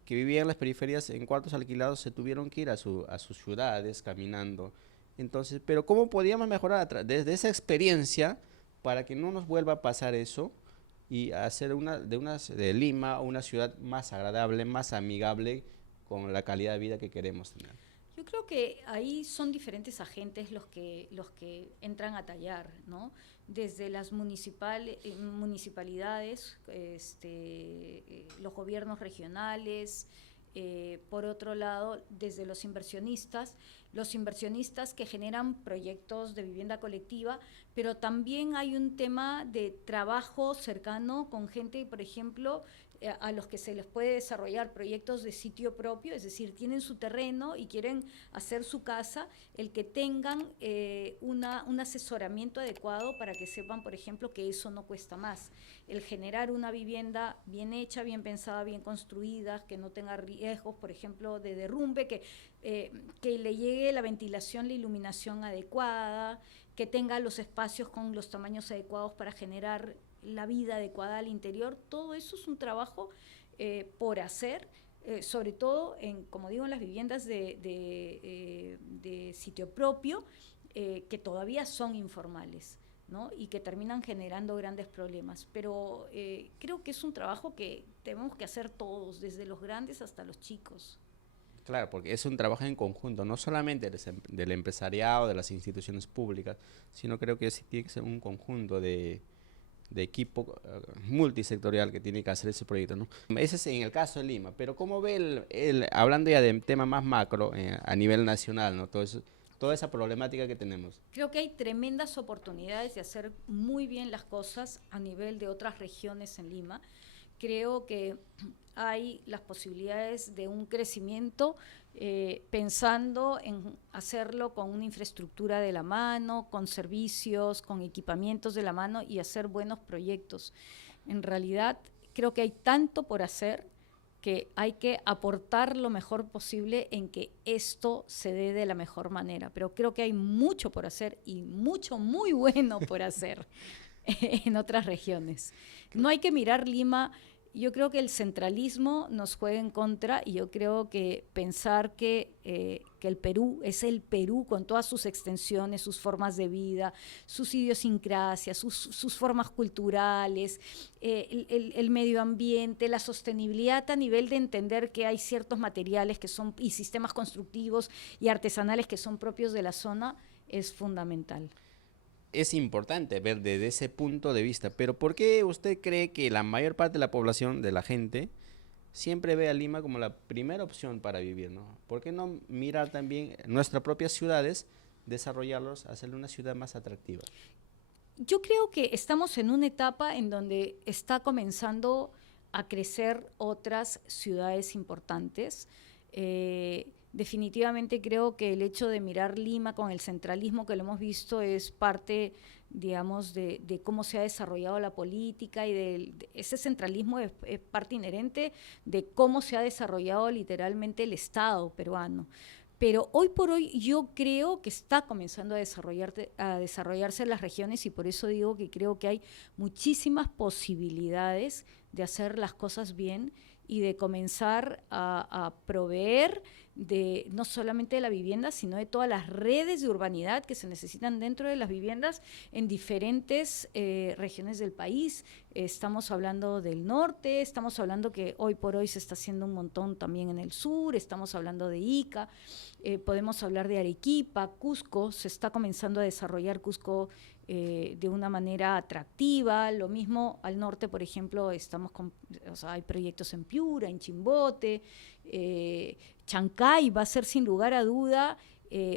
que vivía en las periferias en cuartos alquilados se tuvieron que ir a sus ciudades caminando. Entonces, pero ¿cómo podíamos mejorar desde esa experiencia para que no nos vuelva a pasar eso y hacer de Lima una ciudad más agradable, más amigable con la calidad de vida que queremos tener? Yo creo que ahí son diferentes agentes los que entran a tallar, ¿no? Desde las municipalidades, los gobiernos regionales, por otro lado, desde los inversionistas que generan proyectos de vivienda colectiva, pero también hay un tema de trabajo cercano con gente, por ejemplo, a los que se les puede desarrollar proyectos de sitio propio, es decir, tienen su terreno y quieren hacer su casa, el que tengan un asesoramiento adecuado para que sepan, por ejemplo, que eso no cuesta más. El generar una vivienda bien hecha, bien pensada, bien construida, que no tenga riesgos, por ejemplo, de derrumbe, que le llegue la ventilación, la iluminación adecuada, que tenga los espacios con los tamaños adecuados para generar la vida adecuada al interior. Todo eso es un trabajo por hacer, sobre todo, como digo, en las viviendas de sitio propio, que todavía son informales, ¿no? Y que terminan generando grandes problemas. Pero creo que es un trabajo que tenemos que hacer todos, desde los grandes hasta los chicos. Claro, porque es un trabajo en conjunto, no solamente del empresariado, de las instituciones públicas, sino creo que tiene que ser un conjunto de equipo multisectorial que tiene que hacer ese proyecto, ¿no? Ese es en el caso de Lima, pero ¿cómo ve hablando ya de tema más macro a nivel nacional, ¿no? Toda esa problemática que tenemos? Creo que hay tremendas oportunidades de hacer muy bien las cosas a nivel de otras regiones en Lima. Creo que hay las posibilidades de un crecimiento pensando en hacerlo con una infraestructura de la mano, con servicios, con equipamientos de la mano y hacer buenos proyectos. En realidad, creo que hay tanto por hacer que hay que aportar lo mejor posible en que esto se dé de la mejor manera. Pero creo que hay mucho por hacer y mucho muy bueno por hacer en otras regiones. No hay que mirar Lima. Yo creo que el centralismo nos juega en contra y yo creo que pensar que el Perú es el Perú con todas sus extensiones, sus formas de vida, sus idiosincrasias, sus formas culturales, el medio ambiente, la sostenibilidad a nivel de entender que hay ciertos materiales que son, y sistemas constructivos y artesanales que son propios de la zona, es fundamental. Es importante ver desde ese punto de vista, pero ¿por qué usted cree que la mayor parte de la población, de la gente, siempre ve a Lima como la primera opción para vivir, ¿no? ¿Por qué no mirar también nuestras propias ciudades, desarrollarlos, hacerle una ciudad más atractiva? Yo creo que estamos en una etapa en donde está comenzando a crecer otras ciudades importantes. Definitivamente creo que el hecho de mirar Lima con el centralismo que lo hemos visto es parte, digamos, de cómo se ha desarrollado la política y de ese centralismo es parte inherente de cómo se ha desarrollado literalmente el Estado peruano. Pero hoy por hoy yo creo que está comenzando a desarrollarse las regiones y por eso digo que creo que hay muchísimas posibilidades de hacer las cosas bien y de comenzar a proveer de no solamente de la vivienda, sino de todas las redes de urbanidad que se necesitan dentro de las viviendas en diferentes regiones del país. Estamos hablando del norte, estamos hablando que hoy por hoy se está haciendo un montón también en el sur, estamos hablando de Ica, podemos hablar de Arequipa, Cusco, se está comenzando a desarrollar Cusco de una manera atractiva. Lo mismo al norte, por ejemplo, hay proyectos en Piura, en Chimbote, Chancay va a ser sin lugar a duda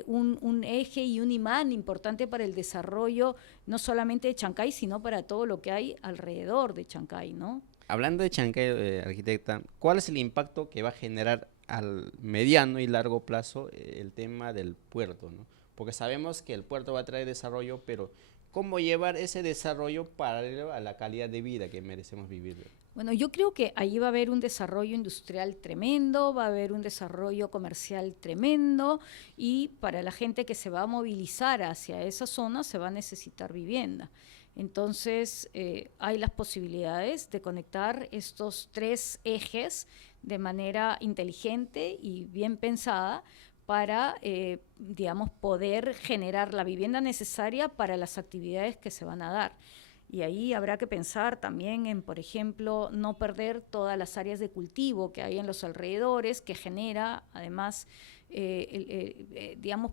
un eje y un imán importante para el desarrollo no solamente de Chancay, sino para todo lo que hay alrededor de Chancay, ¿no? Hablando de Chancay, arquitecta, ¿cuál es el impacto que va a generar al mediano y largo plazo el tema del puerto, ¿no? Porque sabemos que el puerto va a traer desarrollo, pero ¿cómo llevar ese desarrollo paralelo a la calidad de vida que merecemos vivir? Bueno, yo creo que ahí va a haber un desarrollo industrial tremendo, va a haber un desarrollo comercial tremendo y para la gente que se va a movilizar hacia esa zona se va a necesitar vivienda. Entonces, hay las posibilidades de conectar estos tres ejes de manera inteligente y bien pensada para, digamos, poder generar la vivienda necesaria para las actividades que se van a dar. Y ahí habrá que pensar también en, por ejemplo, no perder todas las áreas de cultivo que hay en los alrededores, que genera, además, digamos,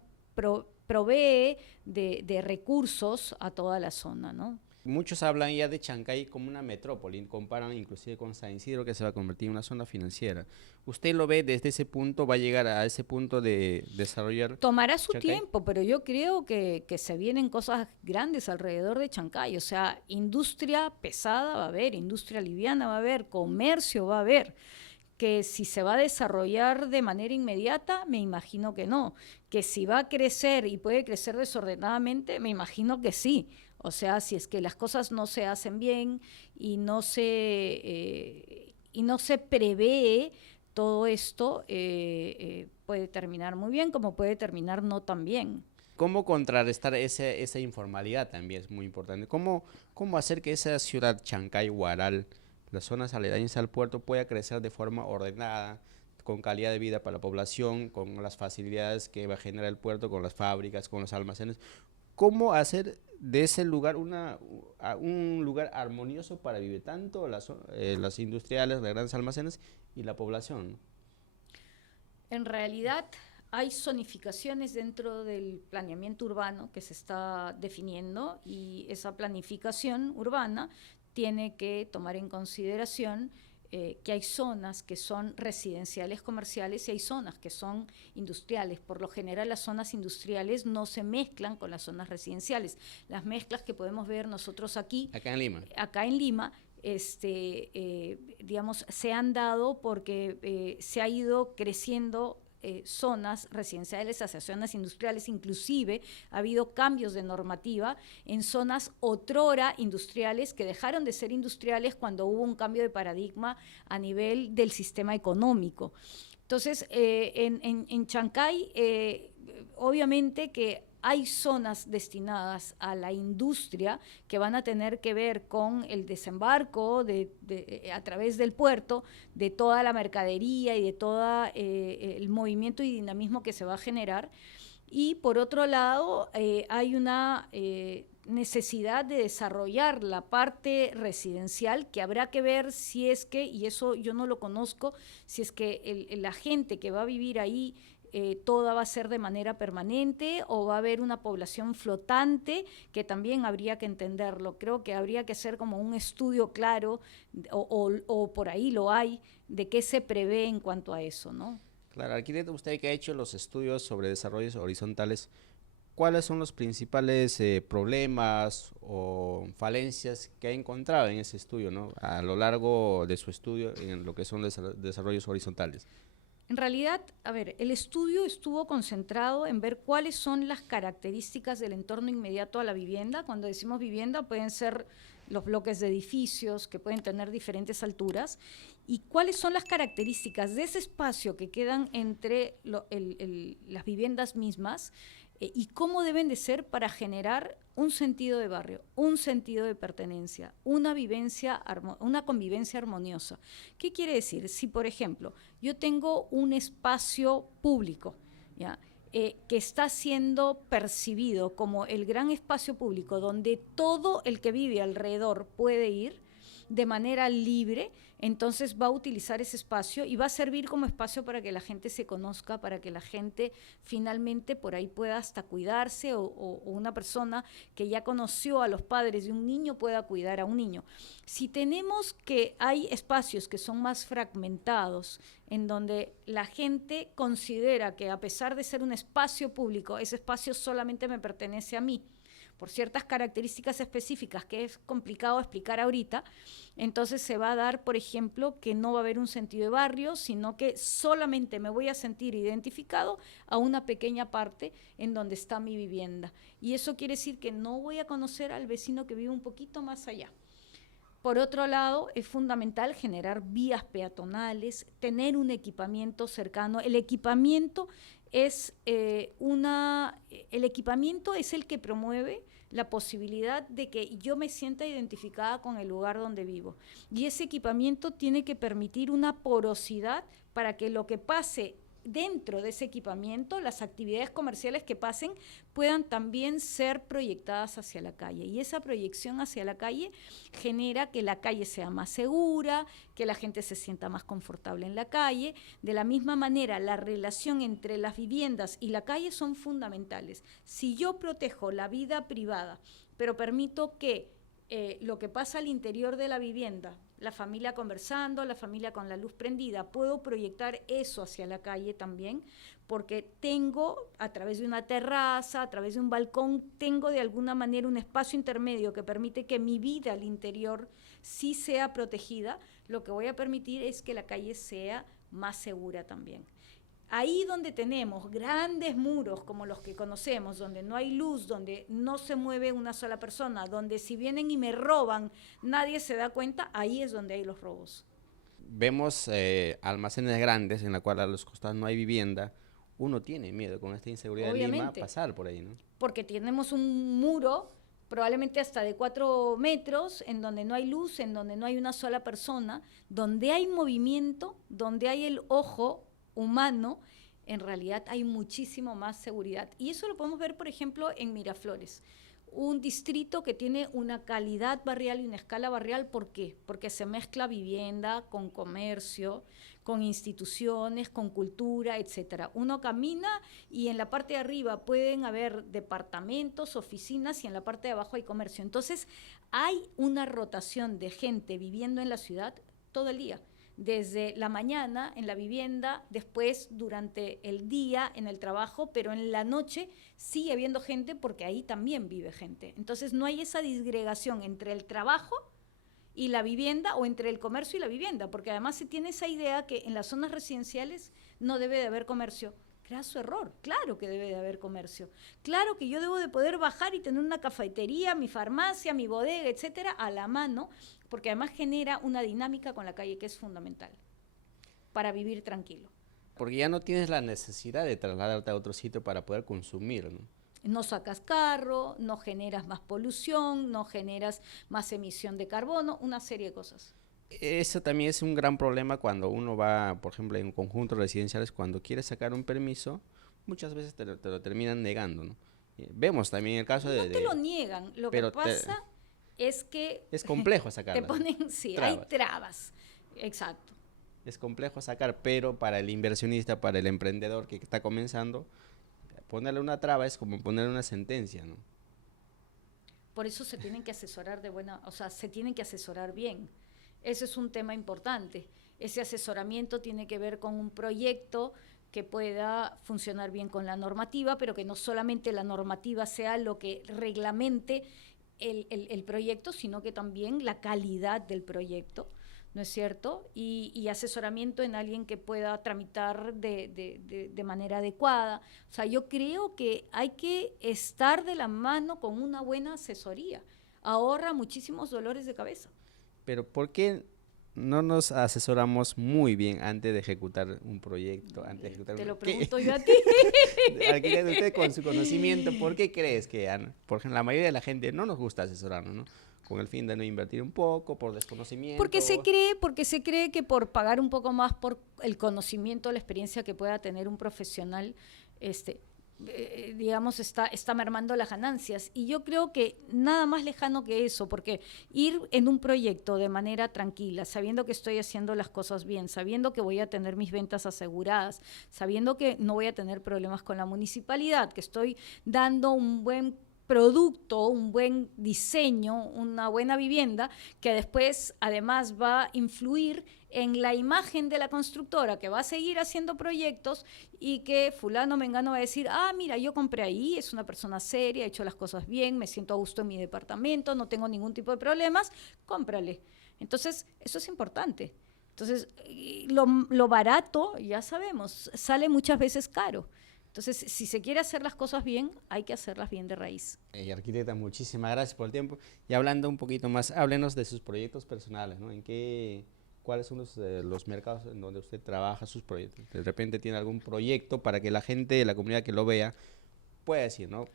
provee de recursos a toda la zona, ¿no? Muchos hablan ya de Chancay como una metrópoli, comparan inclusive con San Isidro que se va a convertir en una zona financiera. ¿Usted lo ve desde ese punto? ¿Va a llegar a ese punto de desarrollar Tomará su Chancay? tiempo, pero yo creo que se vienen cosas grandes alrededor de Chancay. O sea, industria pesada va a haber, industria liviana va a haber, comercio va a haber. Que si se va a desarrollar de manera inmediata, me imagino que no. Que si va a crecer y puede crecer desordenadamente, me imagino que sí. O sea, si es que las cosas no se hacen bien y no se prevé todo esto, puede terminar muy bien como puede terminar no tan bien. ¿Cómo contrarrestar esa informalidad también es muy importante? ¿Cómo hacer que esa ciudad Chancay, Huaral, las zonas aledañas al puerto pueda crecer de forma ordenada, con calidad de vida para la población, con las facilidades que va a generar el puerto, con las fábricas, con los almacenes? ¿Cómo hacer de ese lugar un lugar armonioso para vivir tanto las industriales, las grandes almacenes y la población? En realidad hay zonificaciones dentro del planeamiento urbano que se está definiendo y esa planificación urbana tiene que tomar en consideración que hay zonas que son residenciales comerciales y hay zonas que son industriales. Por lo general las zonas industriales no se mezclan con las zonas residenciales. Las mezclas que podemos ver nosotros acá en Lima digamos, se han dado porque se ha ido creciendo zonas residenciales hacia zonas industriales, inclusive ha habido cambios de normativa en zonas otrora industriales que dejaron de ser industriales cuando hubo un cambio de paradigma a nivel del sistema económico. Entonces, en Chancay, obviamente que hay zonas destinadas a la industria que van a tener que ver con el desembarco a través del puerto de toda la mercadería y de todo el movimiento y dinamismo que se va a generar. Y por otro lado, hay una necesidad de desarrollar la parte residencial que habrá que ver si es que, y eso yo no lo conozco, si es que la gente que va a vivir ahí toda va a ser de manera permanente o va a haber una población flotante que también habría que entenderlo. Creo que habría que hacer como un estudio claro o por ahí lo hay de qué se prevé en cuanto a eso, ¿no? Claro, arquitecto, usted que ha hecho los estudios sobre desarrollos horizontales, ¿cuáles son los principales problemas o falencias que ha encontrado en ese estudio, ¿no? A lo largo de su estudio en lo que son desarrollos horizontales? En realidad, a ver, el estudio estuvo concentrado en ver cuáles son las características del entorno inmediato a la vivienda. Cuando decimos vivienda pueden ser los bloques de edificios que pueden tener diferentes alturas y cuáles son las características de ese espacio que quedan entre las viviendas mismas y cómo deben de ser para generar un sentido de barrio, un sentido de pertenencia, una convivencia armoniosa. ¿Qué quiere decir? Si, por ejemplo, yo tengo un espacio público, ¿ya? Que está siendo percibido como el gran espacio público donde todo el que vive alrededor puede ir de manera libre, entonces va a utilizar ese espacio y va a servir como espacio para que la gente se conozca, para que la gente finalmente por ahí pueda hasta cuidarse o una persona que ya conoció a los padres de un niño pueda cuidar a un niño. Si tenemos que hay espacios que son más fragmentados, en donde la gente considera que a pesar de ser un espacio público, ese espacio solamente me pertenece a mí, por ciertas características específicas que es complicado explicar ahorita, entonces se va a dar, por ejemplo, que no va a haber un sentido de barrio, sino que solamente me voy a sentir identificado a una pequeña parte en donde está mi vivienda. Y eso quiere decir que no voy a conocer al vecino que vive un poquito más allá. Por otro lado, es fundamental generar vías peatonales, tener un equipamiento cercano. El equipamiento es el que promueve la posibilidad de que yo me sienta identificada con el lugar donde vivo. Y ese equipamiento tiene que permitir una porosidad para que lo que pase dentro de ese equipamiento, las actividades comerciales que pasen, puedan también ser proyectadas hacia la calle. Y esa proyección hacia la calle genera que la calle sea más segura, que la gente se sienta más confortable en la calle. De la misma manera, la relación entre las viviendas y la calle son fundamentales. Si yo protejo la vida privada, pero permito que lo que pasa al interior de la vivienda, la familia conversando, la familia con la luz prendida, puedo proyectar eso hacia la calle también, porque tengo, a través de una terraza, a través de un balcón, tengo de alguna manera un espacio intermedio que permite que mi vida al interior sí sea protegida. Lo que voy a permitir es que la calle sea más segura también. Ahí donde tenemos grandes muros como los que conocemos, donde no hay luz, donde no se mueve una sola persona, donde si vienen y me roban, nadie se da cuenta, ahí es donde hay los robos. Vemos almacenes grandes en la cual a los costados no hay vivienda. Uno tiene miedo con esta inseguridad de Lima pasar por ahí, ¿no? Porque tenemos un muro probablemente hasta de 4 metros, en donde no hay luz, en donde no hay una sola persona, donde hay movimiento, donde hay el ojo humano, en realidad hay muchísimo más seguridad. Y eso lo podemos ver, por ejemplo, en Miraflores, un distrito que tiene una calidad barrial y una escala barrial. ¿Por qué? Porque se mezcla vivienda con comercio, con instituciones, con cultura, etcétera. Uno camina y en la parte de arriba pueden haber departamentos, oficinas, y en la parte de abajo hay comercio. Entonces, hay una rotación de gente viviendo en la ciudad todo el día. Desde la mañana en la vivienda, después durante el día en el trabajo, pero en la noche sigue habiendo gente porque ahí también vive gente. Entonces no hay esa disgregación entre el trabajo y la vivienda, o entre el comercio y la vivienda, porque además se tiene esa idea que en las zonas residenciales no debe de haber comercio. Graso error, claro que debe de haber comercio. Claro que yo debo de poder bajar y tener una cafetería, mi farmacia, mi bodega, etcétera, a la mano, porque además genera una dinámica con la calle que es fundamental para vivir tranquilo. Porque ya no tienes la necesidad de trasladarte a otro sitio para poder consumir, ¿no? No sacas carro, no generas más polución, no generas más emisión de carbono, una serie de cosas. Eso también es un gran problema cuando uno va, por ejemplo, en conjuntos residenciales, cuando quiere sacar un permiso, muchas veces te lo terminan negando, ¿no? Vemos también el caso de... No te lo niegan, lo que pasa es que... Es complejo sacarlo. Te ponen, sí, trabas. Hay trabas, exacto. Es complejo sacar, pero para el inversionista, para el emprendedor que está comenzando, ponerle una traba es como ponerle una sentencia, ¿no? Por eso se tienen que asesorar se tienen que asesorar bien. Ese es un tema importante. Ese asesoramiento tiene que ver con un proyecto que pueda funcionar bien con la normativa, pero que no solamente la normativa sea lo que reglamente el proyecto, sino que también la calidad del proyecto, ¿no es cierto? Y asesoramiento en alguien que pueda tramitar de manera adecuada. O sea, yo creo que hay que estar de la mano con una buena asesoría. Ahorra muchísimos dolores de cabeza. Pero ¿por qué no nos asesoramos muy bien antes de ejecutar un proyecto? Te lo pregunto yo a ti. Arquitecto, usted con su conocimiento, ¿por qué crees que, por ejemplo, la mayoría de la gente no nos gusta asesorarnos, ¿no? Con el fin de no invertir un poco, por desconocimiento. Porque se cree que por pagar un poco más por el conocimiento, la experiencia que pueda tener un profesional, digamos, está mermando las ganancias. Y yo creo que nada más lejano que eso, porque ir en un proyecto de manera tranquila, sabiendo que estoy haciendo las cosas bien, sabiendo que voy a tener mis ventas aseguradas, sabiendo que no voy a tener problemas con la municipalidad, que estoy dando un buen producto, un buen diseño, una buena vivienda, que después además va a influir en la imagen de la constructora, que va a seguir haciendo proyectos, y que fulano mengano va a decir, mira, yo compré ahí, es una persona seria, he hecho las cosas bien, me siento a gusto en mi departamento, no tengo ningún tipo de problemas, cómprale. Entonces, eso es importante. Entonces, lo barato, ya sabemos, sale muchas veces caro. Entonces, si se quiere hacer las cosas bien, hay que hacerlas bien de raíz. Arquitecta, muchísimas gracias por el tiempo. Y hablando un poquito más, háblenos de sus proyectos personales, ¿no? ¿Cuáles son los mercados en donde usted trabaja sus proyectos? De repente tiene algún proyecto para que la gente, la comunidad que lo vea, pueda decir, ¿no?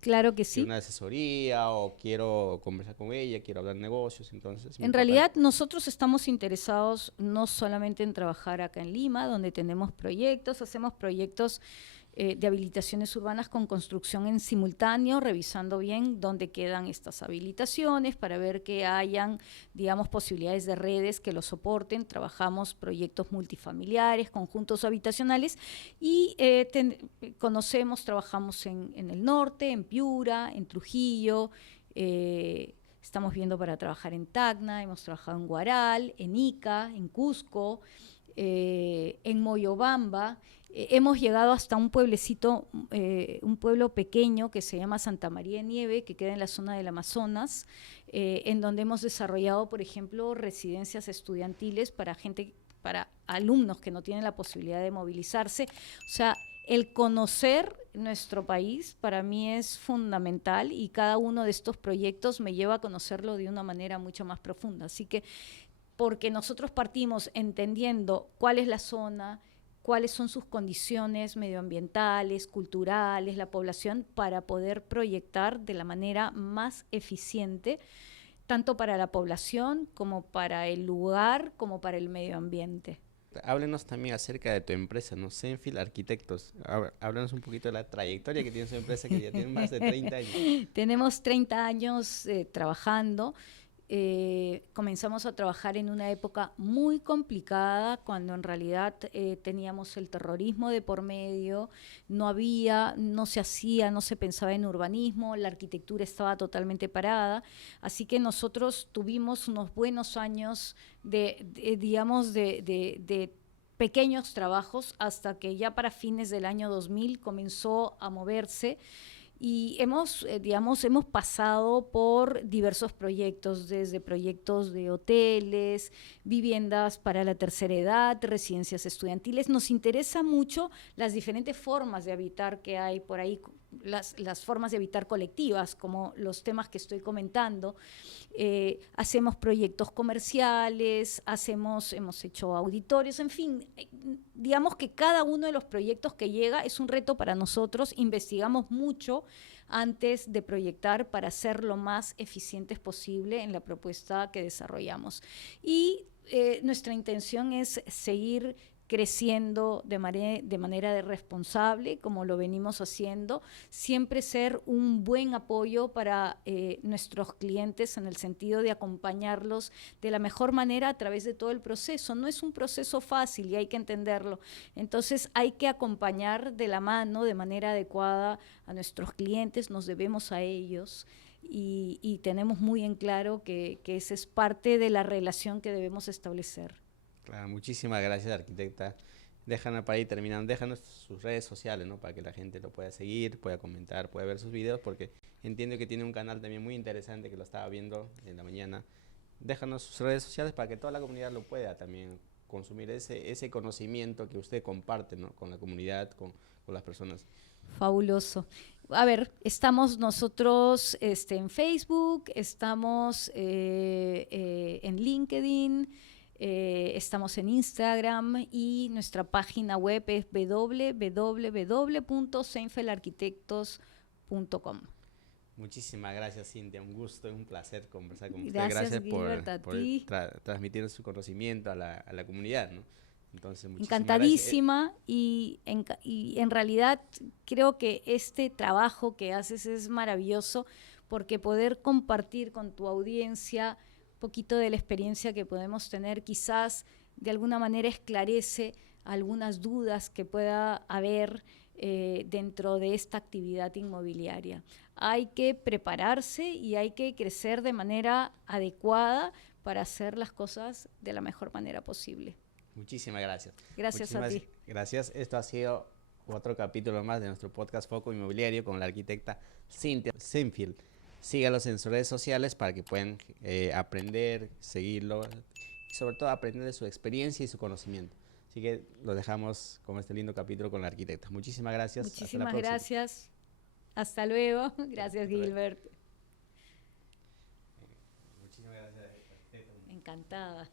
Claro que Quiero sí. una asesoría o quiero conversar con ella, quiero hablar negocios, entonces es muy En importante. realidad, nosotros estamos interesados no solamente en trabajar acá en Lima, donde tenemos proyectos, hacemos proyectos de habilitaciones urbanas con construcción en simultáneo, revisando bien dónde quedan estas habilitaciones para ver que hayan, digamos, posibilidades de redes que lo soporten. Trabajamos proyectos multifamiliares, conjuntos habitacionales y trabajamos en el norte, en Piura, en Trujillo, estamos viendo para trabajar en Tacna, hemos trabajado en Huaral, en Ica, en Cusco, en Moyobamba. Hemos llegado hasta un pueblecito, un pueblo pequeño que se llama Santa María de Nieve, que queda en la zona del Amazonas, en donde hemos desarrollado, por ejemplo, residencias estudiantiles para alumnos que no tienen la posibilidad de movilizarse. O sea, el conocer nuestro país para mí es fundamental y cada uno de estos proyectos me lleva a conocerlo de una manera mucho más profunda. Así que, porque nosotros partimos entendiendo cuál es la zona, cuáles son sus condiciones medioambientales, culturales, la población, para poder proyectar de la manera más eficiente, tanto para la población como para el lugar, como para el medio ambiente. Háblenos también acerca de tu empresa, ¿no? Senfield Arquitectos. Háblenos un poquito de la trayectoria que tiene su empresa, que ya tiene más de 30 años. Tenemos 30 años trabajando. Comenzamos a trabajar en una época muy complicada, cuando en realidad teníamos el terrorismo de por medio, no se hacía, no se pensaba en urbanismo, la arquitectura estaba totalmente parada, así que nosotros tuvimos unos buenos años de pequeños trabajos, hasta que ya para fines del año 2000 comenzó a moverse. Y hemos pasado por diversos proyectos, desde proyectos de hoteles, viviendas para la tercera edad, residencias estudiantiles. Nos interesa mucho las diferentes formas de habitar que hay por ahí, las formas de habitar colectivas, como los temas que estoy comentando. Hacemos proyectos comerciales, hemos hecho auditorios, en fin, digamos que cada uno de los proyectos que llega es un reto para nosotros. Investigamos mucho antes de proyectar para ser lo más eficientes posible en la propuesta que desarrollamos. Y nuestra intención es seguir creciendo de manera responsable, como lo venimos haciendo, siempre ser un buen apoyo para nuestros clientes, en el sentido de acompañarlos de la mejor manera a través de todo el proceso. No es un proceso fácil y hay que entenderlo. Entonces hay que acompañar de la mano, de manera adecuada, a nuestros clientes, nos debemos a ellos. Y tenemos muy en claro que esa es parte de la relación que debemos establecer. Claro, muchísimas gracias, arquitecta. Déjanos para ir terminando, déjanos sus redes sociales, ¿no? Para que la gente lo pueda seguir, pueda comentar, pueda ver sus videos, porque entiendo que tiene un canal también muy interesante que lo estaba viendo en la mañana. Déjanos sus redes sociales para que toda la comunidad lo pueda también consumir, ese conocimiento que usted comparte, ¿no? Con la comunidad, con las personas. Fabuloso. A ver, estamos nosotros en Facebook, estamos en LinkedIn, estamos en Instagram, y nuestra página web es www.senfeldarquitectos.com. Muchísimas gracias, Cintia. Un gusto y un placer conversar con usted. Gracias, Gracias Gilbert, a por ti. transmitir su conocimiento a la comunidad, ¿no? Entonces, muchísimas gracias. Encantadísima, y en realidad creo que este trabajo que haces es maravilloso, porque poder compartir con tu audiencia un poquito de la experiencia que podemos tener, quizás de alguna manera esclarece algunas dudas que pueda haber dentro de esta actividad inmobiliaria. Hay que prepararse y hay que crecer de manera adecuada para hacer las cosas de la mejor manera posible. Muchísimas gracias. Gracias a ti. Gracias. Esto ha sido otro capítulo más de nuestro podcast Foco Inmobiliario con la arquitecta Cintia Senfield. Sígalos en sus redes sociales para que puedan aprender, seguirlo y sobre todo aprender de su experiencia y su conocimiento. Así que lo dejamos con este lindo capítulo con la arquitecta. Muchísimas gracias. Hasta la Muchísimas próxima. gracias. Hasta luego. Gracias, Hasta luego. Gilbert. Muchísimas gracias, arquitecta. Encantada.